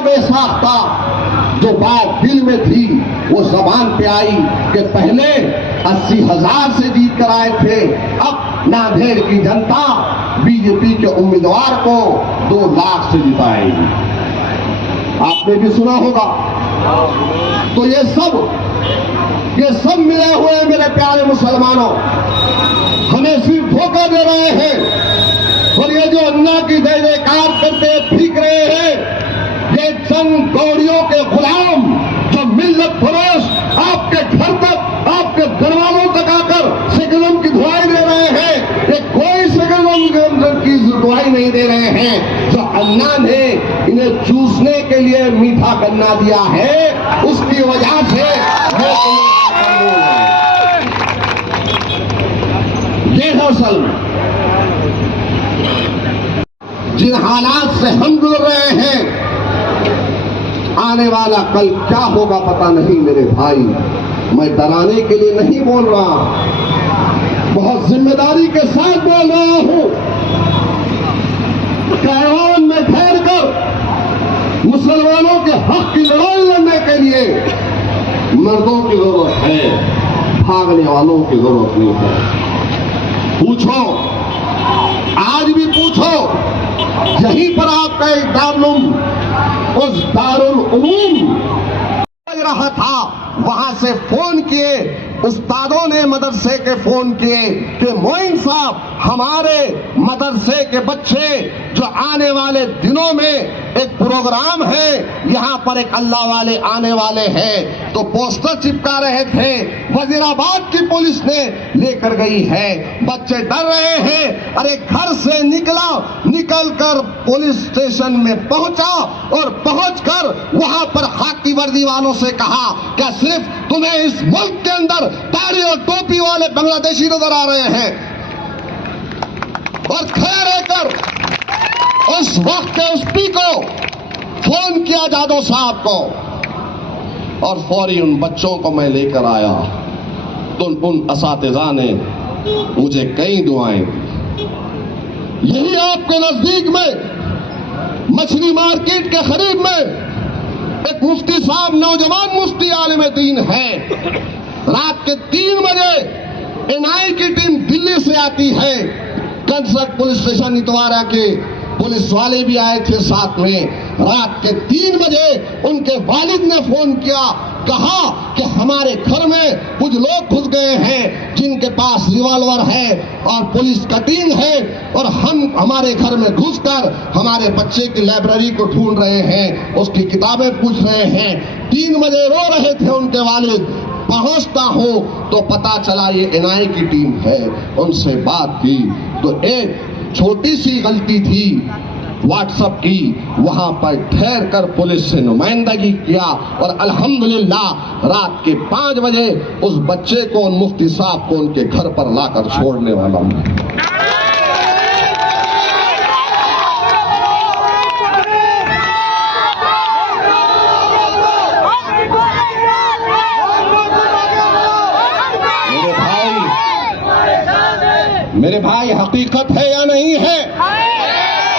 बेसाख्ता जो बात दिल में थी वो जबान पे आई कि पहले 80,000 से जीत कर आए थे, अब नांदेड़ की जनता बीजेपी के उम्मीदवार को 2 लाख से जिताएगी। आपने भी सुना होगा। तो ये सब मिले हुए हैं मेरे प्यारे मुसलमानों, हमें सिर्फ धोखा दे रहे हैं। और ये जो अन्ना की जय जयकार करते भीग रहे हैं, ये चंद कौड़ियों के गुलाम जो मिल्लत फरोश आपके घर तक, आपके घरवालों तक आकर सेकंडम की दुआई दे रहे हैं, ये कोई सेकंडम की दुआई नहीं दे रहे हैं। जो अन्ना ने इन्हें चूसने के लिए मीठा गन्ना दिया है, उसकी वजह से ये असल में जिन हालात से हम गुजर रहे हैं, आने वाला कल क्या होगा पता नहीं मेरे भाई। मैं डराने के लिए नहीं बोल रहा, बहुत जिम्मेदारी के साथ बोल रहा हूं। कैवान में ठहर कर मुसलमानों के हक की लड़ाई लड़ने के लिए मर्दों की जरूरत है, भागने वालों की जरूरत नहीं है। पूछो, आज भी पूछो, यहीं पर आपका एक दारुल उस दारुल उलूम लग रहा था, वहां से फोन किए उस्तादों ने, मदरसे के फोन किए कि मोइन साहब हमारे मदरसे के बच्चे जो आने वाले दिनों में एक प्रोग्राम है, यहां पर एक अल्लाह वाले आने वाले हैं। तो पोस्टर चिपका रहे थे, वजीराबाद की पुलिस ने लेकर गई है। बच्चे डर रहे हैं। अरे घर से निकल कर पुलिस स्टेशन में पहुंचा और पहुंचकर वहां पर खाकी वर्दी वालों से कहा क्या सिर्फ तुम्हें इस मुल्क के अंदर ताड़ी और टोपी वाले बांग्लादेशी नजर आ रहे हैं? और खड़े रहकर उस वक्त के एसपी को फोन किया जादव साहब को, और फौरी उन बच्चों को मैं लेकर आया। तो उन असातिज़ा ने मुझे कई दुआएं दी। यही आपके नजदीक में मछली मार्केट के करीब में एक मुफ्ती साहब, नौजवान मुफ्ती आलिम दीन है। रात के 3 बजे एनआई की टीम दिल्ली से आती है। कंसर्ट पुलिस स्टेशन इतवारा के पुलिस वाले भी आए थे साथ में। रात के 3 बजे उनके वालिद ने फोन किया, कहा कि हमारे घर में कुछ लोग घुस गए हैं जिनके पास रिवॉल्वर है और पुलिस का टीम है, और हम हमारे घर में घुसकर हमारे बच्चे की लाइब्रेरी को ढूंढ रहे हैं, उसकी किताबें पूछ रहे हैं। 3 बजे रो रहे थे उनके वालिद। पहुंचता हूं तो पता चला ये एनआई की टीम है। उनसे बात की तो एक छोटी सी गलती थी व्हाट्सएप की, वहां पर ठहर कर पुलिस से नुमाइंदगी किया, और अल्हम्दुलिल्लाह रात के 5 बजे उस बच्चे को, उन मुफ्ती साहब को उनके घर पर लाकर छोड़ने वाला हूं। मेरे भाई हकीकत है या नहीं है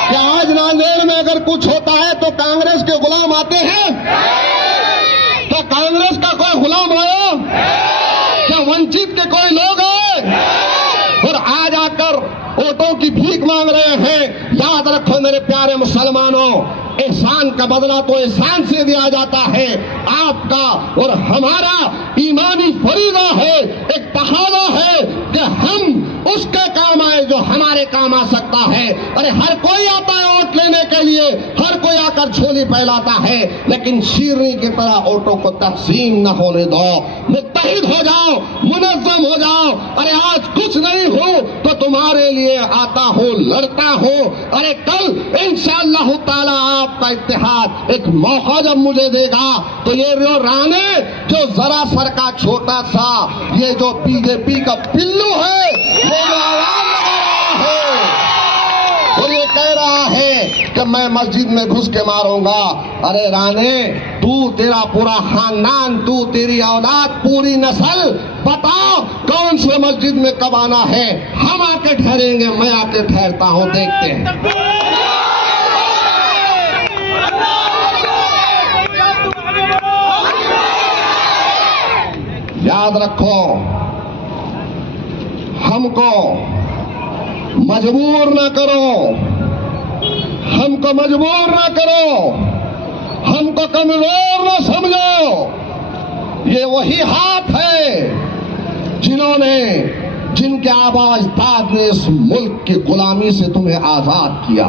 कि आज नांदेड़ में अगर कुछ होता है तो कांग्रेस के गुलाम आते हैं? क्या कांग्रेस का कोई गुलाम आया? क्या वंचित के कोई लोग आए और आज आकर वोटों की भीख मांग रहे हैं? याद रखो मेरे प्यारे मुसलमानों, एहसान का बदला तो एहसान से दिया जाता है। आपका और हमारा ईमानी फरीदा है, एक तकाज़ा है कि हम उसके काम आए जो हमारे काम आ सकता है। अरे हर कोई आता है वोट लेने के लिए, हर कोई आकर झोली फैलाता है, लेकिन शेरनी की तरह वोटों को तकसीम न होने दो। मुत्तहिद हो जाओ, मुनज़्ज़म हो जाओ। अरे आज कुछ नहीं हो तो तुम्हारे लिए आता हूं, लड़ता हूं। अरे कल इंशाअल्लाह ताला आपका इत्तेहाद एक मौका जब मुझे देगा तो ये जो राणे जो जरा सर का छोटा सा ये जो बीजेपी का पिल्लू है वो आवाज लगा रहा है और ये कह रहा है कि मैं मस्जिद में घुस के मारूंगा। अरे राणे, तू, तेरा पूरा खानदान, तू, तेरी औलाद, पूरी नस्ल, बताओ कौन से मस्जिद में कब आना है? हम आके ठहरेंगे, मैं आके ठहरता हूं, देखते हैं। याद रखो, हमको मजबूर ना करो, हमको मजबूर ना करो, हमको कमजोर ना समझो। ये वही हाथ है जिनके आवाज़दाद ने इस मुल्क की गुलामी से तुम्हें आजाद किया।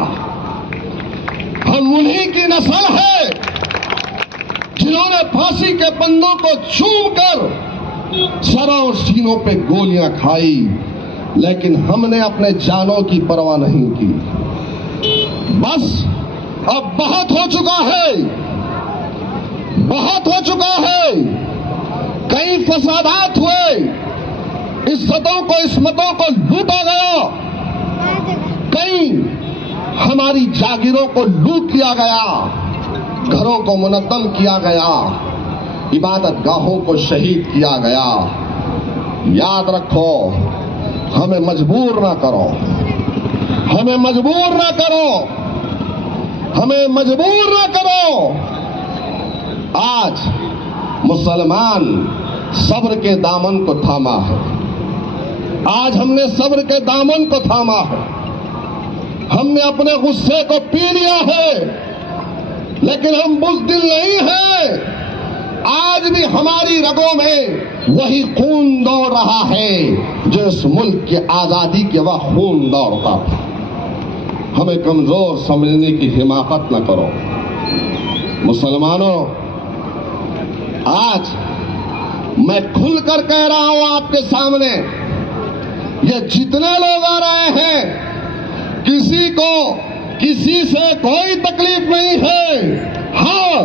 हम उन्हीं की नस्ल है जिन्होंने फांसी के बंदों को चूमकर सरों और सीनों पे गोलियां खाई, लेकिन हमने अपने जानों की परवाह नहीं की। बस अब बहुत हो चुका है, बहुत हो चुका है। कई फसादात हुए, इज्जतों को इस्मतों को लूटा गया, कई हमारी जागीरों को लूट लिया गया, घरों को मुनद्दम किया गया, इबादत गाहों को शहीद किया गया। याद रखो, हमें मजबूर ना करो, हमें मजबूर ना करो, हमें मजबूर ना करो। आज मुसलमान सब्र के दामन को थामा है, आज हमने सब्र के दामन को थामा है, हमने अपने गुस्से को पी लिया है, लेकिन हम बुज़दिल नहीं हैं। आज भी हमारी रगों में वही खून दौड़ रहा है जो इस मुल्क की आजादी के वक्त खून दौड़ता था। हमें कमजोर समझने की हिमाकत न करो। मुसलमानों, आज मैं खुलकर कह रहा हूं आपके सामने, ये जितने लोग आ रहे हैं, किसी से कोई तकलीफ नहीं है। हाँ,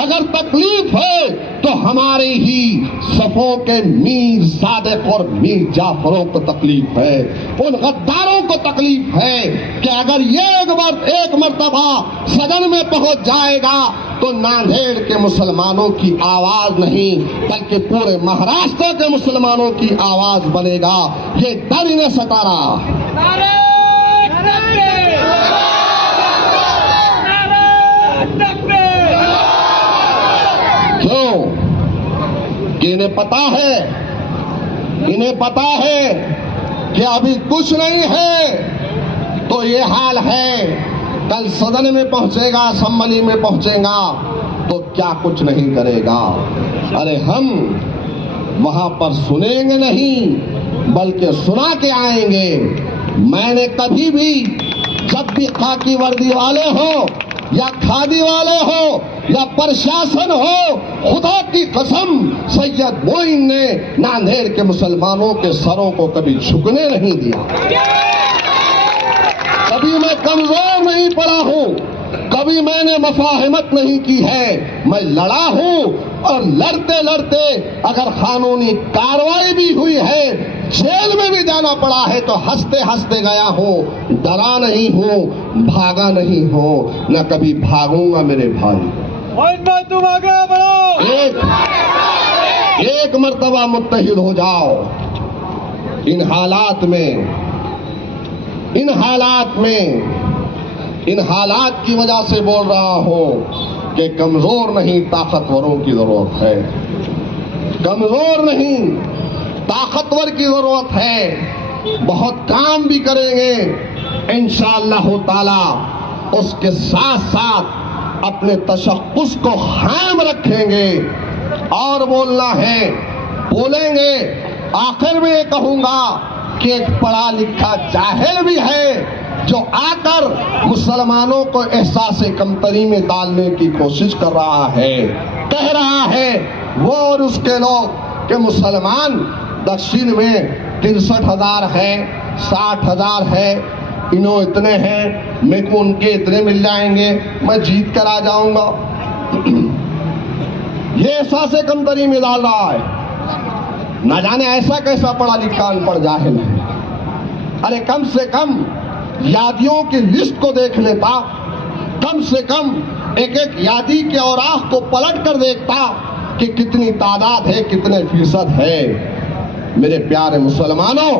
अगर तकलीफ है तो हमारे ही सफों के मीर सादिक और मीर जाफरों को तकलीफ है, उन गद्दारों को तकलीफ है कि अगर ये एक मर्तबा सदन में पहुंच जाएगा तो नांदेड़ के मुसलमानों की आवाज नहीं बल्कि पूरे महाराष्ट्र के मुसलमानों की आवाज बनेगा। ये डर इन्हें सता रहा है। क्यों? कि इन्हें पता है कि अभी कुछ नहीं है तो ये हाल है, कल सदन में पहुंचेगा, असेंबली में पहुंचेगा तो क्या कुछ नहीं करेगा। अरे हम वहां पर सुनेंगे नहीं बल्कि सुना के आएंगे। मैंने कभी भी, जब भी खाकी वर्दी वाले हो या खादी वाले हो या प्रशासन हो, खुदा की कसम सैयद मोइन ने नांदेड़ के मुसलमानों के सरों को कभी झुकने नहीं दिया। कभी मैं कमजोर नहीं पड़ा हूं, कभी मैंने मफाहिमत नहीं की है। मैं लड़ा हूं और लड़ते लड़ते अगर कानूनी कार्रवाई भी हुई है, जेल में भी जाना पड़ा है तो हंसते हंसते गया हूं। डरा नहीं हूं, भागा नहीं हूं, न कभी भागूंगा मेरे भाई। तुम आगे बढ़ो, एक मर्तबा मुत्तहिद हो जाओ। इन हालात की वजह से बोल रहा हूं कि कमजोर नहीं ताकतवरों की जरूरत है, कमजोर नहीं ताकतवर की जरूरत है। बहुत काम भी करेंगे इंशाअल्लाह ताला, उसके साथ साथ अपने तशख्खुस को कायम रखेंगे और बोलना है, बोलेंगे। आखिर में ये कहूंगा कि एक पढ़ा लिखा जाहिल भी है जो आकर मुसलमानों को एहसास कमतरी में डालने की कोशिश कर रहा है, कह रहा है वो और उसके लोग कि मुसलमान दक्षिण में 63,000 है, 60,000 है, इन्हों इतने हैं, मेरे को उनके इतने मिल जाएंगे, मैं जीत कर आ जाऊंगा। ये एहसास कमतरी में डाल रहा है। ना जाने ऐसा कैसा पढ़ा लिखा अनपढ़ जाहिल है। अरे कम से कम यादियों की लिस्ट को देख लेता, कम से कम एक एक यादी के औराख को पलट कर देखता कि कितनी तादाद है, कितने फीसद है। मेरे प्यारे मुसलमानों,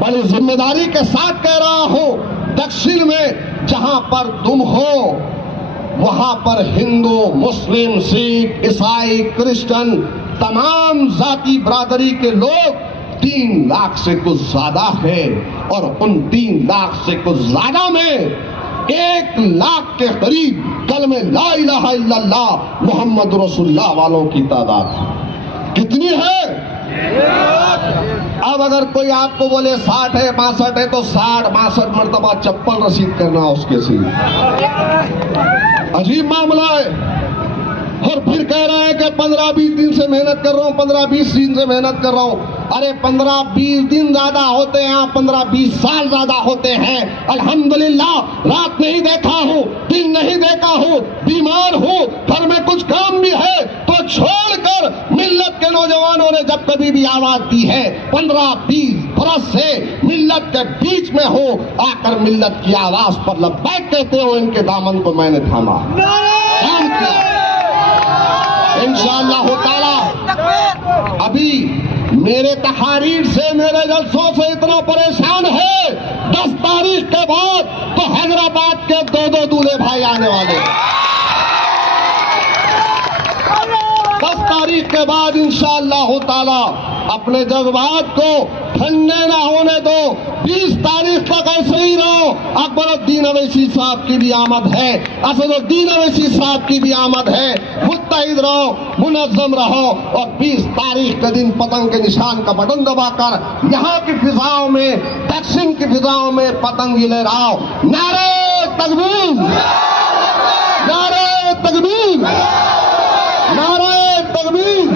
बड़ी जिम्मेदारी के साथ कह रहा हूं, दक्षिण में जहां पर तुम हो वहां पर हिंदू, मुस्लिम, सिख, ईसाई, क्रिश्चियन तमाम जाति बरादरी के लोग 3 लाख से कुछ ज्यादा है, और उन 3 लाख से कुछ ज्यादा में 1 लाख के करीब कलमे ला इलाहा इल्लल्लाह मोहम्मद रसूलुल्लाह वालों की तादाद कितनी है? अब अगर कोई आपको बोले 60 है 62 है तो 60-62 मरतबा चप्पल रसीद करना उसके सिर। अजीब मामला है। और फिर कह रहा है कि 15-20 दिन से मेहनत कर रहा हूं, 15-20 दिन से मेहनत कर रहा हूं। अरे 15-20 दिन ज्यादा होते हैं, 15-20 साल ज्यादा होते हैं। अल्हम्दुलिल्लाह रात नहीं देखा हूं, दिन नहीं देखा हूं, बीमार हूं, घर में कुछ काम भी है तो छोड़कर मिल्लत के नौजवानों ने जब कभी भी आवाज दी है 15-20 बरस से मिल्लत के बीच में हो, आकर मिल्लत की आवाज पर लब्बैक कहते हो इनके दामन को मैंने थामा, काम किया। इंशाअल्लाह ताला अभी मेरे तकारीर से, मेरे जलसों से इतना परेशान है, 10 तारीख के बाद तो हैदराबाद के 2-2 दूल्हे भाई आने वाले। 10 तारीख के बाद इंशाअल्लाह ताला अपने जज्बात को ठंडे ना होने दो। 20 तारीख तक ऐसे ही रहो। अकबरुद्दीन अवैसी साहब की भी आमद है, असदुद्दीन अवैसी साहब की भी आमद है। मुत्तहिद रहो, मुनज़्ज़म रहो, और 20 तारीख के दिन पतंग के निशान का बटन दबाकर यहाँ की फिजाओं में, दक्षिण की फिजाओं में पतंग लहराओ। नारे तकबीर, नारे तकबीर, नारे तकबीर।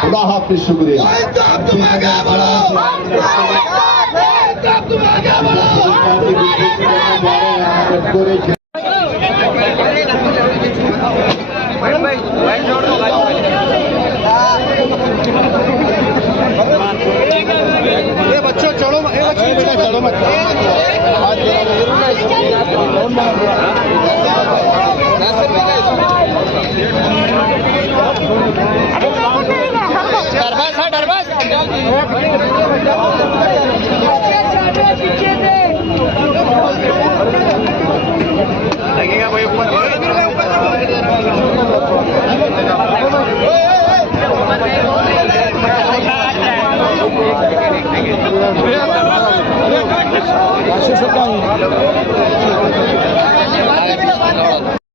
खुदा हाफिज़, शुक्रिया। बच्चों चढ़ो, चढ़ो मत। लगेगा भाई ऊपर।